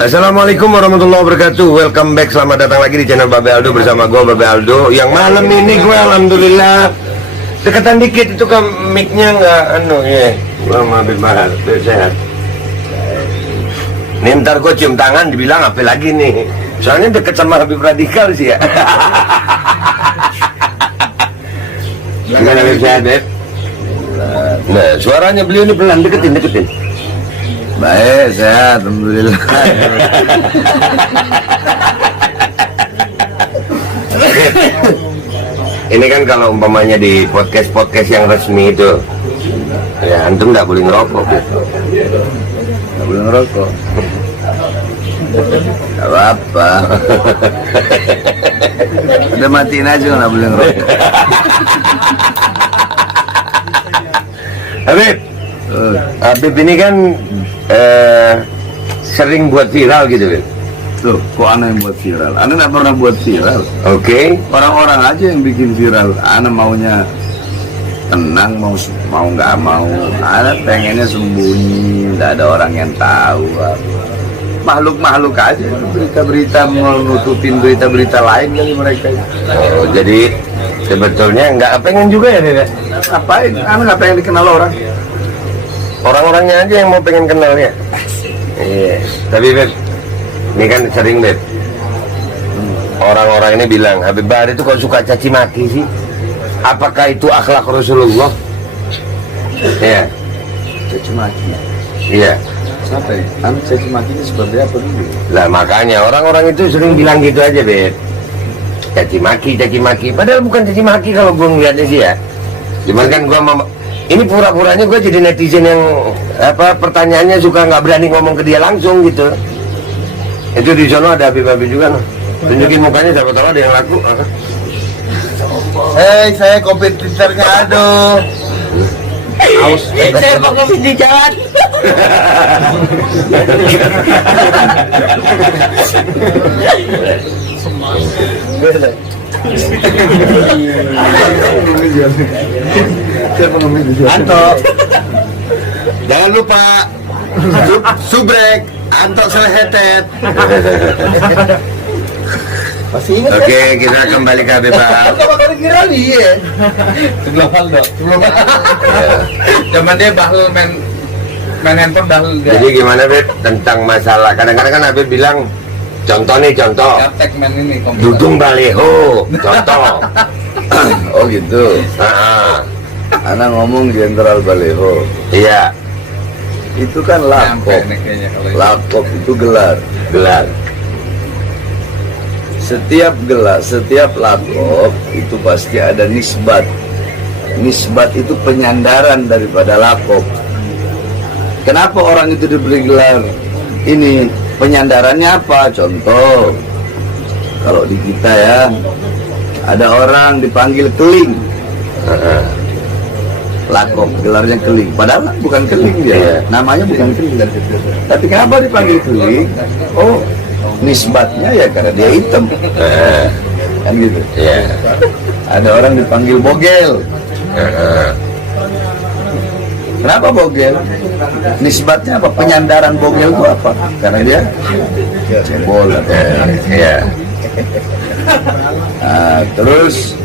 Assalamualaikum warahmatullahi wabarakatuh. Welcome back, selamat datang lagi di channel Babe Aldo bersama gue Babe Aldo. Yang malam ini gue alhamdulillah deketan dikit itu kan mic-nya nggak ya. Gue maafin banget, sehat. Nih ntar gue cium tangan dibilang apa lagi nih? Soalnya deket sama Habib Radikal sih ya. Gimana Habib, sehat Beb? Nah suaranya beliau ini pelan, deketin. Baik, sehat, alhamdulillah. Ini kan kalau umpamanya di podcast yang resmi itu, ya antum nggak boleh ngerokok. Nggak boleh ngerokok. Nggak apa-apa. Udah matiin aja nggak boleh ngerokok. Habib ini kan sering buat viral gitu kan. Loh, kok Ana yang buat viral? Ana nggak pernah buat viral. Oke. Orang-orang aja yang bikin viral. Ana maunya tenang, mau nggak mau. Ana pengennya sembunyi, nggak ada orang yang tahu. Makhluk aja, berita-berita menutupin berita-berita lain kali mereka. Oh, jadi sebetulnya nggak pengen juga ya Beb? Ngapain? Ana nggak pengen dikenal orang. Orang-orangnya aja yang mau pengen kenal ya. Iya. Tapi Beb, ini kan sering Beb, orang-orang ini bilang Habib Bahri itu kok suka caci maki sih? Apakah itu akhlak Rasulullah? Iya. Caci maki. Iya. Siapa ya? Anu caci makinya seperti apa dulu? Lah makanya orang-orang itu sering bilang gitu aja Beb. Caci maki. Padahal bukan caci maki kalau gue ngeliatnya sih ya. Cuman kan gue ini pura-puranya gue jadi netizen yang pertanyaannya suka nggak berani ngomong ke dia langsung gitu. Itu di sana ada Habib juga noh. Tunjukin mukanya, siapa tahu ada yang laku. Hei, saya kompetitornya aduh. Aus. Saya pengemis di jalan. Anto, jangan lupa subrek, Anto selehetet. Masih ingat? Oke, kita kembali ke Habib Bahri. Bakal kira nih ya. Sebelum zaman dia bahal main handphone bahal. Jadi gimana Beb tentang masalah kadang-kadang kan Habib bilang contoh Gaptek main ini komputer. dudung baleho contoh. Oh gitu. Ana ngomong Jenderal Baleho. Iya, Itu kan Nyampe lakop. nih kayaknya kalau ini. Lakop itu gelar. Setiap lakop itu pasti ada nisbat. Nisbat itu penyandaran daripada lakop. Kenapa orang itu diberi gelar ini? Penyandarannya apa? Contoh, kalau di kita ya, ada orang dipanggil keling. Lakop, gelarnya keling. Padahal bukan keling dia, namanya bukan keling. Tapi kenapa dipanggil keling? Oh, nisbatnya ya karena dia hitam. Kan gitu. iya. Ada orang dipanggil bogel. Kenapa bogel? Nisbatnya apa? Penyandaran bogel itu apa? Karena dia cebol. Iya. Terus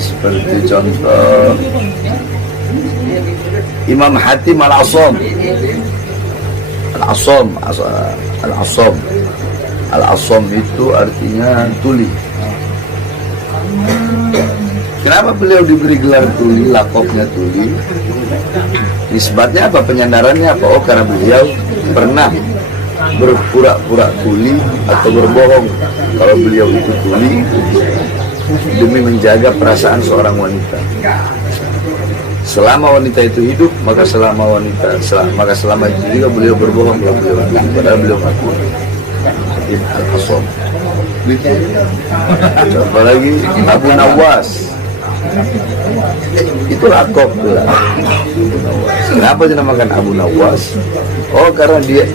seperti contoh Imam Hatim Al-Asom. Al-Asom itu artinya tuli. Kenapa beliau diberi gelar tuli, lakopnya tuli? Nisbatnya apa? Penyandarannya apa? Oh, karena beliau pernah berpura-pura tuli atau berbohong kalau beliau itu tuli demi menjaga perasaan seorang wanita. Selama wanita itu hidup, maka selama itu juga beliau berbohong kalau beliau hidup, padahal beliau mati. Al-Asom. Apalagi Abu Nawas. Itu lakop tuh. Kenapa dinamakan Abu Nawas? Oh, karena dia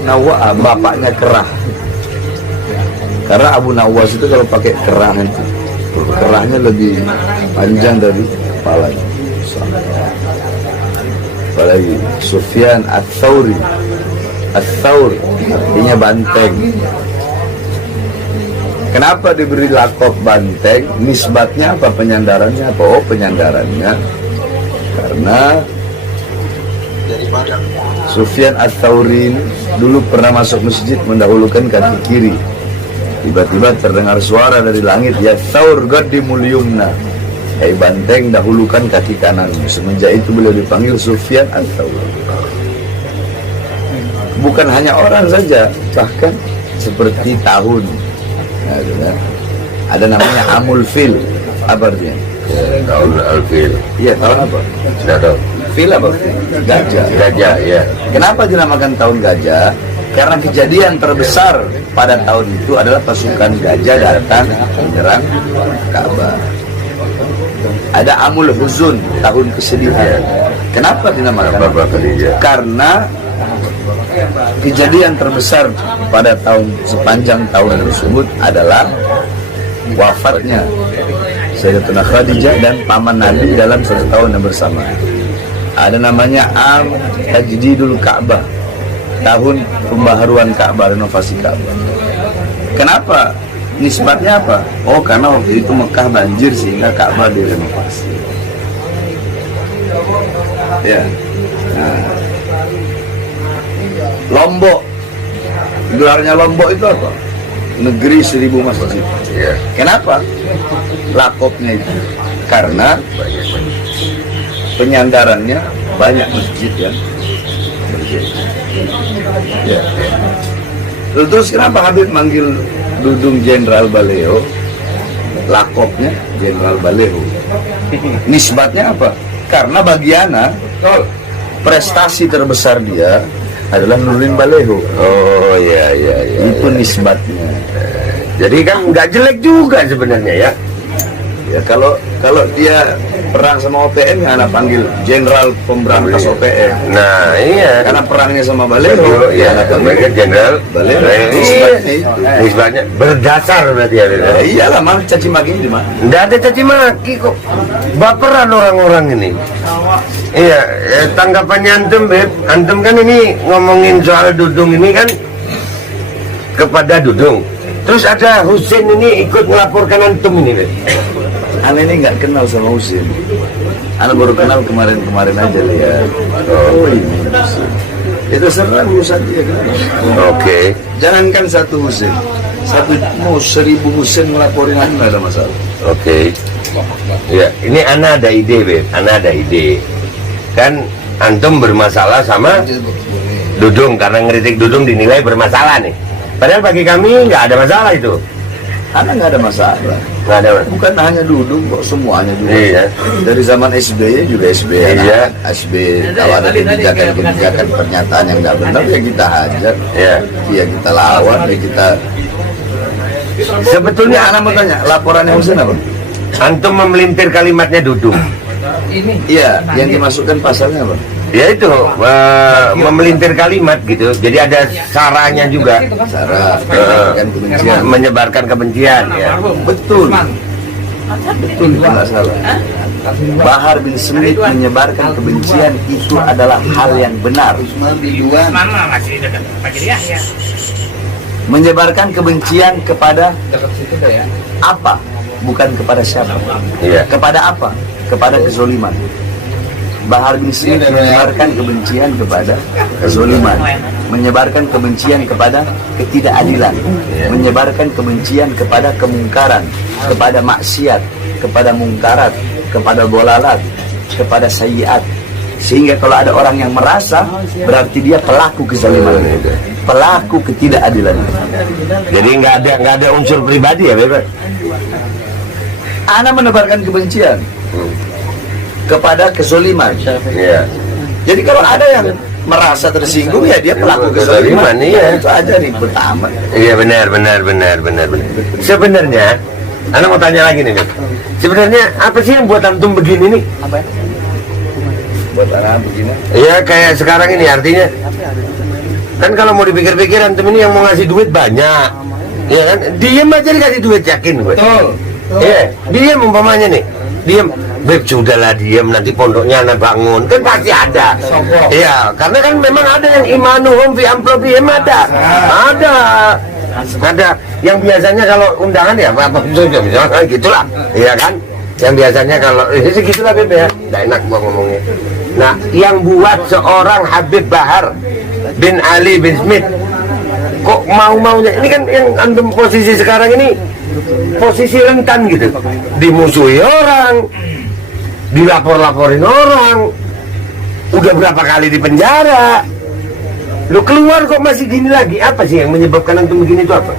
bapaknya kerah. Karena Abu Nawas itu kalau pakai kerah itu, kerahnya lebih panjang dari kepalanya. apalagi Sufyan Ats-Tsauri As-Saur, artinya banteng. Kenapa diberi lakop banteng? Nisbatnya apa? Penyandarannya apa? Oh, penyandarannya karena Sufyan Ats-Tsauri dulu pernah masuk masjid mendahulukan kaki kiri. Tiba-tiba terdengar suara dari langit, ya Tsaur qaddim al-yumna, hai banteng dahulukan kaki kanan. Semenjak itu beliau dipanggil Sufyan Ats-Tsauri. Bukan hanya orang saja, bahkan seperti tahun. Nah, kan? Ada namanya Amul Fil. Apa artinya? Tahun Al-Fil. Iya, tahun apa? Tidak tahu. Fil apa? Gajah. Gajah, ya. Kenapa dinamakan tahun gajah? Karena kejadian terbesar pada tahun itu adalah pasukan gajah datang menyerang Ka'bah. Ada Amul Huzun, tahun kesedihan. Kenapa dinamakan? Karena kejadian terbesar pada sepanjang tahun tersebut adalah wafatnya Sayyidatuna Khadijah dan paman Nabi dalam satu tahun yang bersamaan. Ada namanya Am Tajdidul Ka'bah, tahun pembaharuan Ka'bah, renovasi Ka'bah. Kenapa? Nisbatnya apa? Oh, karena waktu itu Mekah banjir sehingga Ka'bah direnovasi. Ya. Nah. Lombok, gelarnya Lombok itu apa? Negeri 1000 masjid. Ya. Kenapa? Lakopnya itu karena penyandarannya banyak masjid yang berdiri. Ya. Terus kenapa Habib manggil Dudung Jenderal Baleho? Lakopnya Jenderal Baleho. Nisbatnya apa? Karena Bagiana prestasi terbesar dia adalah nurunin Baleho. Oh, iya. Itu nisbatnya. Jadi kan nggak jelek juga sebenarnya ya. Ya kalau dia perang sama OPM ya anak panggil Jenderal Pemberantas OPM. Nah, iya. Karena perangnya sama Baleho, ya, anak panggil mereka Jenderal Baleho. Iya. Nisbatnya itu. Nisbatnya berdasar berarti ya. Ya, iyalah, mana caci maki di mana? Nggak ada caci maki kok. Baperan orang-orang ini. Iya, tanggapannya antum, Beb. Antum kan ini ngomongin soal Dudung ini kan kepada Dudung. Terus ada Husin ini ikut melaporkan antum ini, Beb. Ana ini nggak kenal sama Husin. Ana baru kenal kemarin aja lihat. Oh, ini Husin. Itu serang urusan dia kan. Oke. Jangankan satu Husin, mau 1000 Husin melaporin Anda ada masalah. Oke. Ya, ini Ana ada ide, Beb. Ana ada ide. Kan antum bermasalah sama Dudung karena ngeritik Dudung dinilai bermasalah nih. Padahal bagi kami nggak ada masalah itu. Anda nggak ada masalah. Nggak ada. Bukan hanya Dudung kok, semuanya juga. Iya. Dari zaman SBY juga SBY. Iya. SBY kalau ada kebijakan pernyataan yang nggak benar ya kita hajar. Iya. Ya kita lawan, ya kita. Sebetulnya Anak mau tanya, laporannya Husin apa? antum memelintir kalimatnya Dudung. Iya, yang dimasukkan pasalnya apa? Ya itu memelintir kalimat gitu. Jadi ada saranya juga. Cara menyebarkan kebencian. Menyebarkan kebencian ya. Betul. Betul, itu nggak salah. Bahar bin Smith menyebarkan kebencian itu adalah hal yang benar. Menyebarkan kebencian kepada apa? Bukan kepada siapa. Iya. Kepada apa? Kepada kezoliman. Bahar bin Smith menyebarkan kebencian kepada kezoliman, menyebarkan kebencian kepada ketidakadilan, menyebarkan kebencian kepada kemungkaran, kepada maksiat, kepada mungkarat, kepada bolalat, kepada sayyiat. Sehingga kalau ada orang yang merasa, berarti dia pelaku kezaliman, pelaku ketidakadilan. Jadi nggak ada unsur pribadi ya, Beb. Ana menebarkan kebencian kepada kezoliman. Iya. Jadi kalau ada yang merasa tersinggung ya dia pelaku kezaliman. Iya. Itu aja nih pertama. Iya benar. Sebenarnya, Anda mau tanya lagi nih, Beb. Sebenarnya apa sih yang buat antum begini nih? Buat anak begini. Iya kayak sekarang ini artinya. Kan kalau mau dipikir-pikir antum ini yang mau ngasih duit banyak. Iya kan? Diem aja dikasih duit, yakin gue. Betul. Iya, diem umpamanya nih. Diem. Beb sudahlah diam, nanti pondoknya anak bangun, kan pasti ada. Iya, karena kan memang ada yang imanuhum fi amplopihim ada. Ada yang biasanya kalau undangan ya apa misalnya gitulah, iya kan? Yang biasanya kalau gitulah Beb ya, nggak enak gua ngomongnya. Nah, yang buat seorang Habib Bahar bin Ali bin Smith kok mau-maunya ini kan yang antum posisi sekarang ini posisi rentan gitu, dimusuhi orang, dilapor-laporin orang, udah berapa kali di penjara, lu keluar kok masih gini lagi. Apa sih yang menyebabkan antum begini itu apa?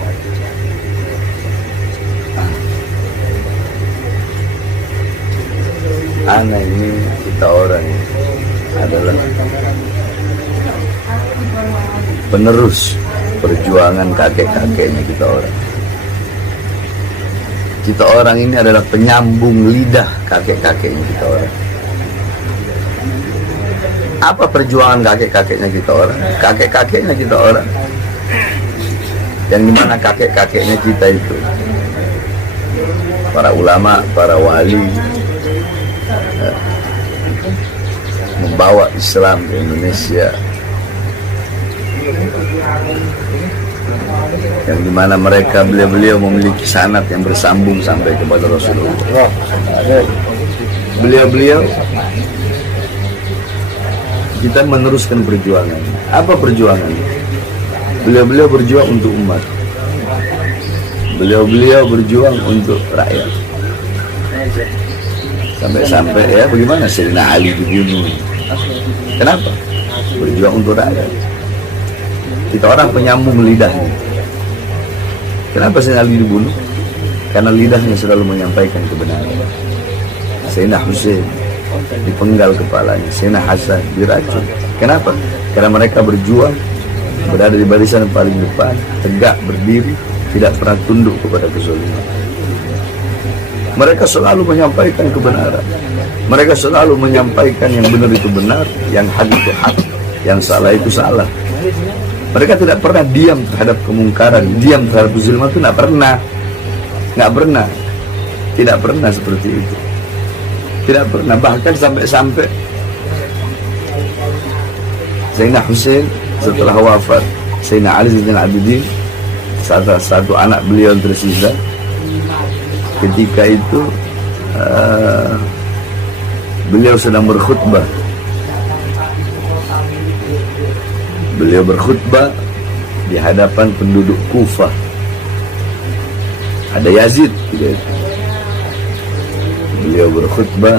Ana ini kita orang adalah penerus perjuangan kakek-kakeknya kita orang. Kita orang ini adalah penyambung lidah kakek-kakeknya kita orang. Apa perjuangan kakek-kakeknya kita orang? Kakek-kakeknya kita orang yang dimana kakek-kakeknya kita itu para ulama, para wali, membawa Islam ke Indonesia, yang dimana mereka beliau-beliau memiliki sanad yang bersambung sampai kepada Rasulullah. Beliau-beliau kita meneruskan perjuangan. Apa perjuangan? Beliau-beliau berjuang untuk umat. Beliau-beliau berjuang untuk rakyat. Sampai-sampai ya bagaimana Sayyidina Ali dibunuh. Kenapa? Berjuang untuk rakyat. Kita orang penyambung lidahnya. Kenapa Sayyidina Ali dibunuh? Karena lidahnya selalu menyampaikan kebenaran. Sayyidina Husain dipenggal kepalanya, Sayyidina Hasan diracun. Kenapa? Karena mereka berjuang, berada di barisan paling depan, tegak berdiri, tidak pernah tunduk kepada kezaliman. Mereka selalu menyampaikan kebenaran. Mereka selalu menyampaikan yang benar itu benar, yang hak itu hak, yang salah itu salah. Mereka tidak pernah diam terhadap kemungkaran, diam terhadap kezaliman itu tidak pernah, tidak pernah seperti itu, tidak pernah. Bahkan sampai Sayyidina Husain setelah wafat Sayyidina Ali Zainal Abidin, salah satu anak beliau yang tersisa, ketika itu beliau sedang berkhutbah. Beliau berkhutbah di hadapan penduduk Kufah. Ada Yazid gitu. Beliau berkhutbah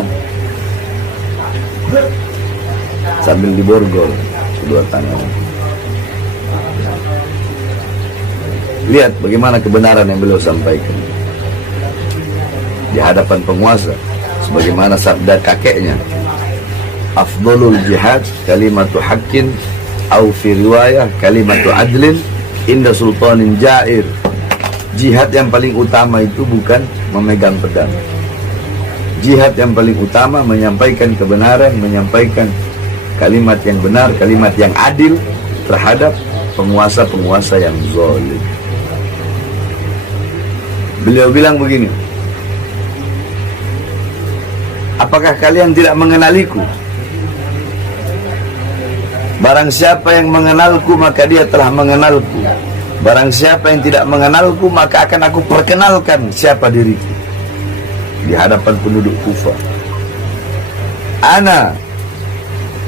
sambil diborgol kedua tangan. Lihat bagaimana kebenaran yang beliau sampaikan di hadapan penguasa, sebagaimana sabda kakeknya, afdalul jihad kalimatu haqqin au fi riwayah kalimatu adlin inda sultanin jair. Jihad yang paling utama itu bukan memegang pedang. Jihad yang paling utama menyampaikan kebenaran, menyampaikan kalimat yang benar, kalimat yang adil terhadap penguasa-penguasa yang zalim. Beliau bilang begini, apakah kalian tidak mengenaliku? Barang siapa yang mengenalku maka dia telah mengenalku. Barang siapa yang tidak mengenalku maka akan aku perkenalkan siapa diriku di hadapan penduduk Kufah. Ana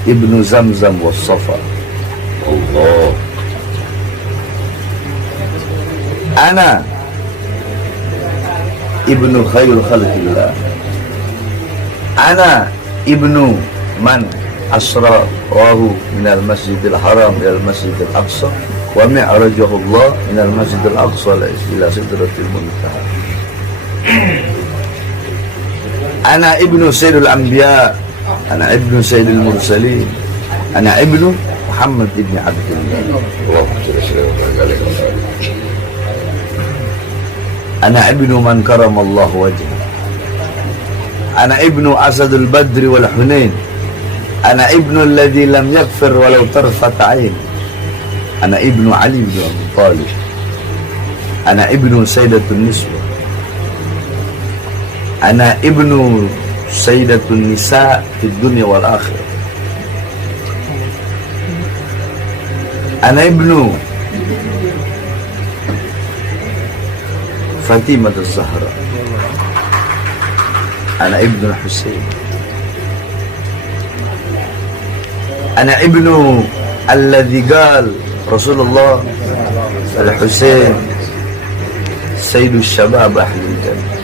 Ibnu Zamzam was Safa. Allah. Ana Ibnu Khairul Khalqillah. Ana Ibnu man asrahu minal masjidil haram ilal masjidil aqsa wa mi'rajahu Allah minal masjidil aqsa ila sidratil muntaha. Ana ibnu sayyidul anbiya, ana ibnu sayyidil mursalin, ana ibnu Muhammad ibn Abdullah. Ana ibnu man karamallahu wajhah. Ana ibnu asadul badri wal hunain. Ana ibnu alladhi lam yakfir walau tarfat ain. Ana ibnu Ali bin Abi Thalib. Ana ibnu sayyidatun niswa. Ana ibnu sayyidatun nisa fid dunya wal akhirah. Ana ibnu Fatimah az-Zahra. Ana ibnu Husain. Ana ibnu alladhi qal Rasulullah al-Husain sayyidu syabab ahli jannah.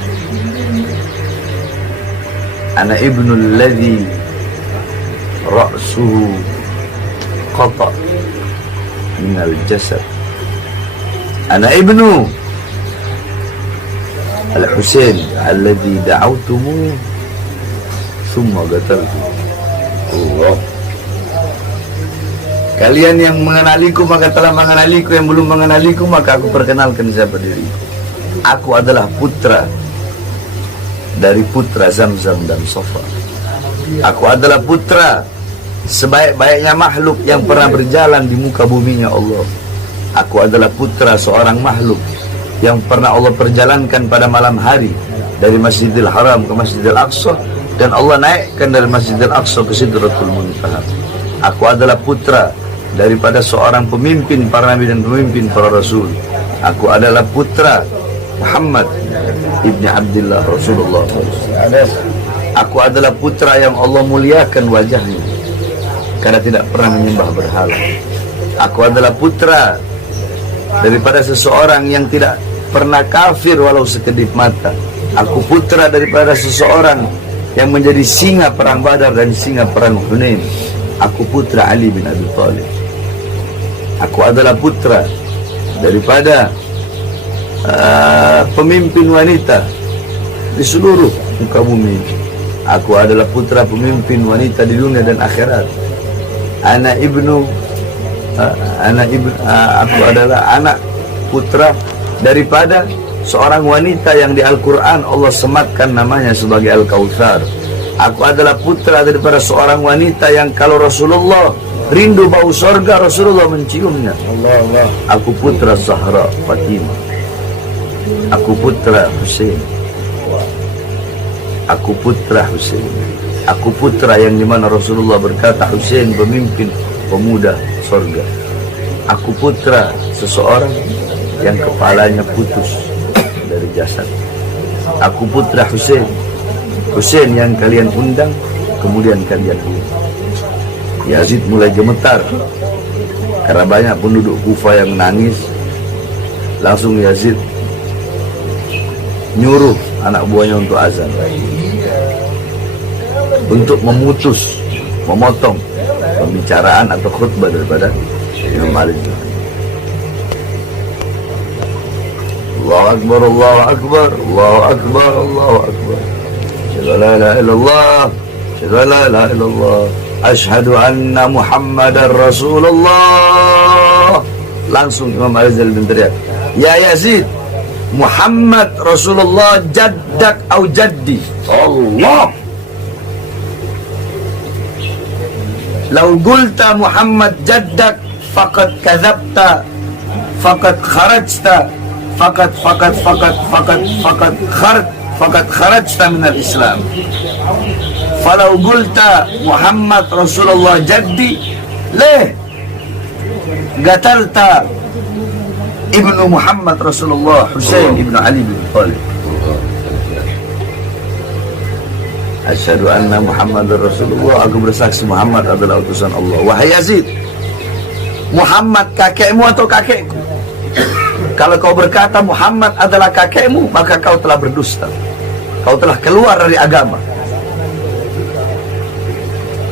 Ana ibnu alladhi ra'suhu qata min al-jasad. Ana ibnu Al-Husain alladhi da'awtumu thumma qataltu. Allah. Kalian yang mengenaliku maka telah mengenaliku, yang belum mengenaliku maka aku perkenalkan siapa diriku. Aku adalah putra dari putra Zamzam dan Safa. Aku adalah putra sebaik-baiknya makhluk yang pernah berjalan di muka buminya Allah. Aku adalah putra seorang makhluk yang pernah Allah perjalankan pada malam hari dari Masjidil Haram ke Masjidil Aqsa, dan Allah naikkan dari Masjidil Aqsa ke Sidratul Muntaha. Aku adalah putra daripada seorang pemimpin para nabi dan pemimpin para rasul. Aku adalah putra Muhammad ibni Abdullah Rasulullah. Aku adalah putra yang Allah muliakan wajahnya karena tidak pernah menyembah berhala. Aku adalah putra daripada seseorang yang tidak pernah kafir walau sekedip mata. Aku putra daripada seseorang yang menjadi singa perang Badar dan singa perang Hunain. Aku putra Ali bin Abi Thalib. Aku adalah putra daripada pemimpin wanita di seluruh muka bumi. Aku adalah putra pemimpin wanita di dunia dan akhirat. Aku adalah anak putra daripada seorang wanita yang di Al-Quran Allah sematkan namanya sebagai Al-Kautsar. Aku adalah putra daripada seorang wanita yang kalau Rasulullah rindu bau surga, Rasulullah menciumnya. Aku putra Zahra Fatimah. Aku putra Husain. Aku putra Husain. Aku putra yang dimana Rasulullah berkata Husain pemimpin pemuda surga. Aku putra seseorang yang kepalanya putus dari jasad. Aku putra Husain. Husain yang kalian undang kemudian kalian bunuh. Yazid mulai gemetar karena banyak penduduk Kufa yang menangis. Langsung Yazid nyuruh anak buahnya untuk azan, untuk memutus, memotong pembicaraan atau khutbah daripada Imam Ali. Allahu Akbar, Allahu Akbar, Allahu Akbar, Allahu Akbar. Asyhadu an la ilaha illallah, asyhadu an la ilaha illallah, asyhadu anna Muhammadar Rasulullah. Langsung Imam Ali bin teriak, ya Yazid, Muhammad Rasulullah jaddak au jaddi. Allah. Lau gulta Muhammad jaddak faqad kadzabta faqad kharajta faqad kharajta min al-Islam. Falau gulta Muhammad Rasulullah jaddi leh gatalta ibnu Muhammad Rasulullah Husain ibnu Ali bin Thalib. Asyhadu anna Muhammadar Rasulullah. Aku bersaksi Muhammad adalah utusan Allah. Wahai Yazid, Muhammad kakekmu atau kakekku? Kalau kau berkata Muhammad adalah kakekmu, maka kau telah berdusta. Kau telah keluar dari agama.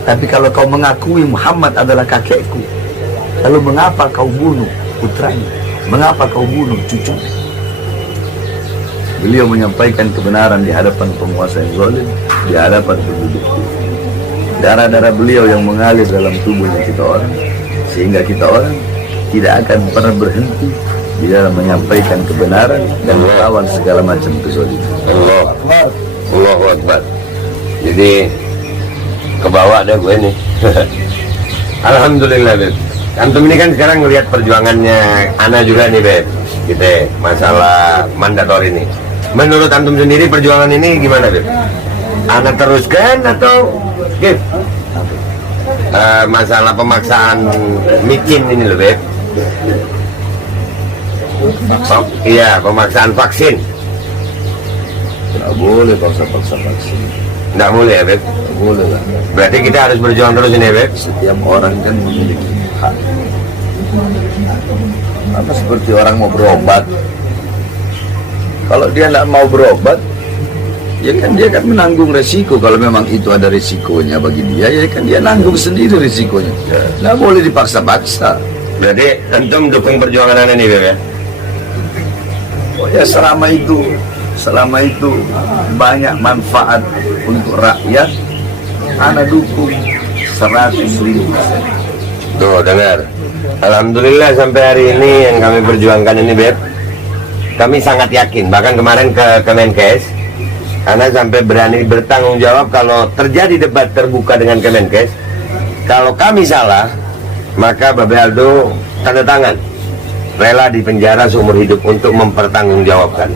Tapi kalau kau mengakui Muhammad adalah kakekku, lalu mengapa kau bunuh putranya? Mengapa kau bunuh cucunya? Beliau menyampaikan kebenaran di hadapan penguasa yang zalim, di hadapan penduduk. Darah-darah beliau yang mengalir dalam tubuhnya kita orang, sehingga kita orang tidak akan pernah berhenti di dalam menyampaikan kebenaran dan melawan segala macam kezaliman. Allahu Akbar. Jadi kebawa deh gue nih. Alhamdulillah Beb. Antum ini kan sekarang ngelihat perjuangannya Ana juga nih Beb, gitu masalah mandator ini. Menurut antum sendiri perjuangan ini gimana Beb? Anak teruskan atau Beb? Masalah pemaksaan micin ini loh Beb. Iya, pemaksaan vaksin. Nggak boleh paksa-paksa vaksin. Nggak boleh ya Beb? Nggak boleh lah. Berarti kita harus berjuang terus ini ya Beb? Setiap orang kan memiliki hak. Apa seperti orang mau berobat, kalau dia nggak mau berobat, ya kan dia kan menanggung resiko. Kalau memang itu ada resikonya bagi dia, ya kan dia nanggung sendiri resikonya. Nggak boleh dipaksa-paksa. Berarti antum dukung perjuangan anak ini Beb ya? Oh ya, selama itu banyak manfaat untuk rakyat, anak dukung 100.000%. Tuh dengar, alhamdulillah sampai hari ini yang kami perjuangkan ini Beb, kami sangat yakin. Bahkan kemarin ke Kemenkes, karena sampai berani bertanggung jawab kalau terjadi debat terbuka dengan Kemenkes, kalau kami salah, maka Babe Aldo tanda tangan rela di penjara seumur hidup untuk mempertanggungjawabkan.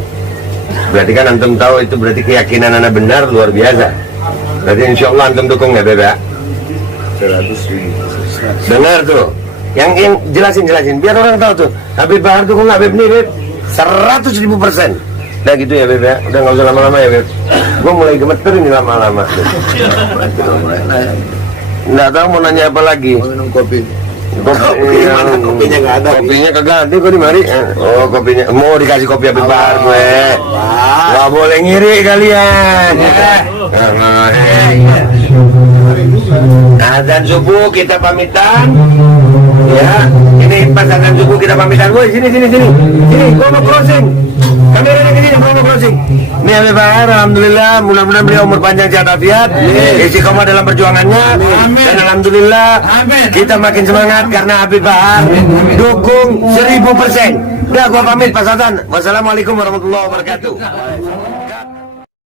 Berarti kan antum tahu itu berarti keyakinan anak benar luar biasa. Berarti insya Allah antum dukung ya Beb ya? 100.000%. Dengar tuh, yang jelasin biar orang tahu tuh. Habib Bahar tuh kok nggak Beb nih Beb? 100.000%. Nah gitu ya Beb ya, udah nggak usah lama-lama ya Beb. Gue mulai gemeter ini lama-lama. Nggak tahu mau nanya apa lagi. Mau minum kopi? Kopinya nggak ada. Kopinya kagak ada kok di mari. Oh kopinya, mau dikasih kopi Habib Bahar gue. Nggak boleh ngiri kalian. Azan subuh kita pamitan. Ya, ini pas azan subuh kita pamitan. Woi, sini, gua mau crossing. Kameranya ke sini, gua mau crossing. Ini Habib Bahar, alhamdulillah, mudah-mudahan beliau umur panjang sehat afiat, istiqomah dalam perjuangannya. Dan alhamdulillah, kita makin semangat karena Habib Bahar dukung 1000%. Udah, gua pamit Pak Sultan. Wassalamualaikum warahmatullahi wabarakatuh.